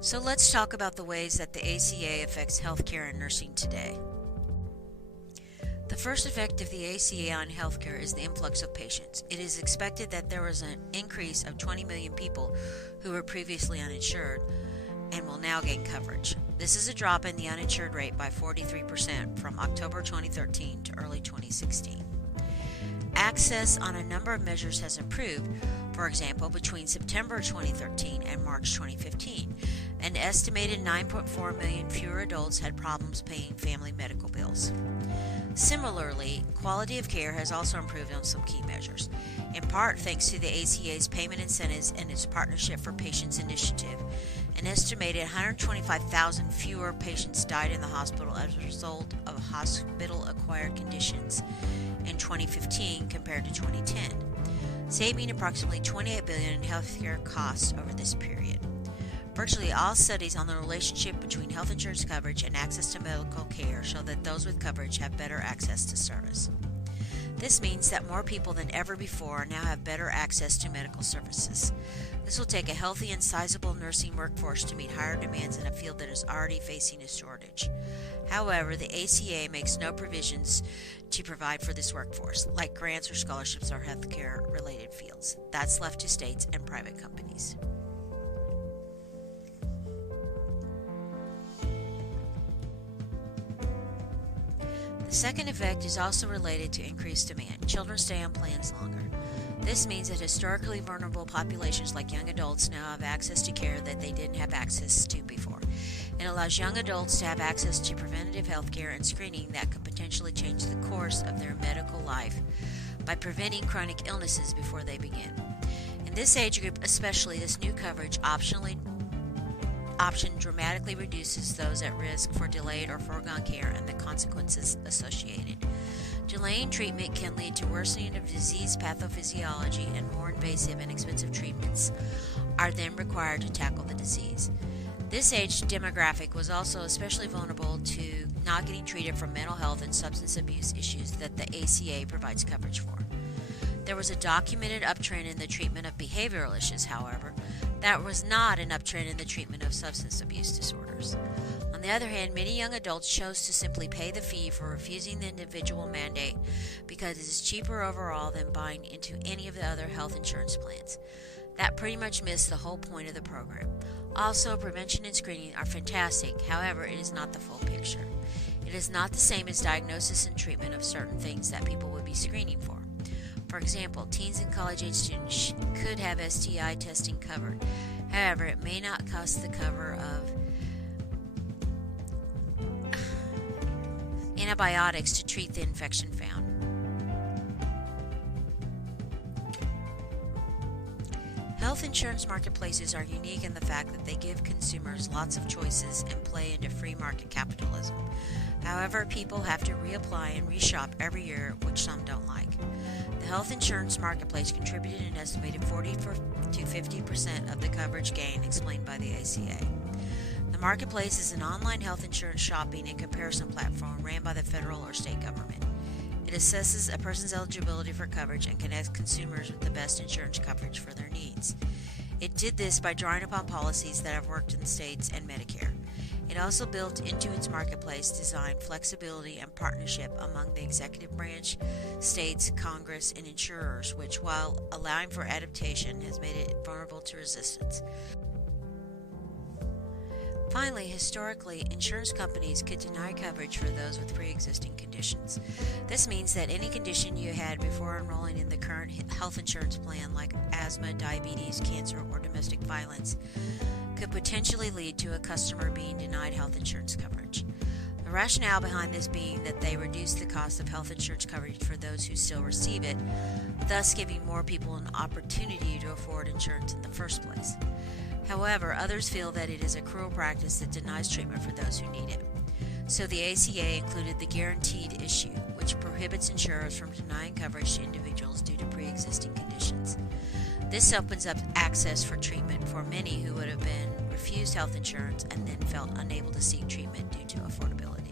So let's talk about the ways that the ACA affects healthcare and nursing today. The first effect of the ACA on healthcare is the influx of patients. It is expected that there was an increase of 20 million people who were previously uninsured and will now gain coverage. This is a drop in the uninsured rate by 43% from October 2013 to early 2016. Access on a number of measures has improved. For example, between September 2013 and March 2015, an estimated 9.4 million fewer adults had problems paying family medical bills. Similarly, quality of care has also improved on some key measures, in part thanks to the ACA's payment incentives and its Partnership for Patients initiative. An estimated 125,000 fewer patients died in the hospital as a result of hospital-acquired conditions in 2015 compared to 2010, saving approximately $28 billion in healthcare costs over this period. Virtually all studies on the relationship between health insurance coverage and access to medical care show that those with coverage have better access to service. This means that more people than ever before now have better access to medical services. This will take a healthy and sizable nursing workforce to meet higher demands in a field that is already facing a shortage. However, the ACA makes no provisions to provide for this workforce, like grants or scholarships or healthcare-related fields. That's left to states and private companies. The second effect is also related to increased demand. Children stay on plans longer. This means that historically vulnerable populations like young adults now have access to care that they didn't have access to before. It allows young adults to have access to preventative health care and screening that could potentially change the course of their medical life by preventing chronic illnesses before they begin. In this age group especially, this new coverage option dramatically reduces those at risk for delayed or foregone care and the consequences associated. Delaying treatment can lead to worsening of disease pathophysiology, and more invasive and expensive treatments are then required to tackle the disease. This age demographic was also especially vulnerable to not getting treated for mental health and substance abuse issues that the ACA provides coverage for. There was a documented uptrend in the treatment of behavioral issues, however. That was not an uptrend in the treatment of substance abuse disorders. On the other hand, many young adults chose to simply pay the fee for refusing the individual mandate because it is cheaper overall than buying into any of the other health insurance plans. That pretty much missed the whole point of the program. Also, prevention and screening are fantastic, however, it is not the full picture. It is not the same as diagnosis and treatment of certain things that people would be screening for. For example, teens and college-age students could have STI testing covered. However, it may not cost the cover of antibiotics to treat the infection found. Health insurance marketplaces are unique in the fact that they give consumers lots of choices and play into free market capitalism. However, people have to reapply and reshop every year, which some don't like. The health insurance marketplace contributed an estimated 40 to 50% of the coverage gain explained by the ACA. The marketplace is an online health insurance shopping and comparison platform ran by the federal or state government. It assesses a person's eligibility for coverage and connects consumers with the best insurance coverage for their needs. It did this by drawing upon policies that have worked in the states and Medicare. It also built into its marketplace design flexibility and partnership among the executive branch, states, Congress, and insurers, which, while allowing for adaptation, has made it vulnerable to resistance. Finally, historically, insurance companies could deny coverage for those with pre-existing conditions. This means that any condition you had before enrolling in the current health insurance plan, like asthma, diabetes, cancer, or domestic violence, could potentially lead to a customer being denied health insurance coverage. The rationale behind this being that they reduce the cost of health insurance coverage for those who still receive it, thus giving more people an opportunity to afford insurance in the first place. However, others feel that it is a cruel practice that denies treatment for those who need it. So the ACA included the guaranteed issue, which prohibits insurers from denying coverage to individuals due to pre-existing conditions. This opens up access for treatment for many who would have been refused health insurance and then felt unable to seek treatment due to affordability.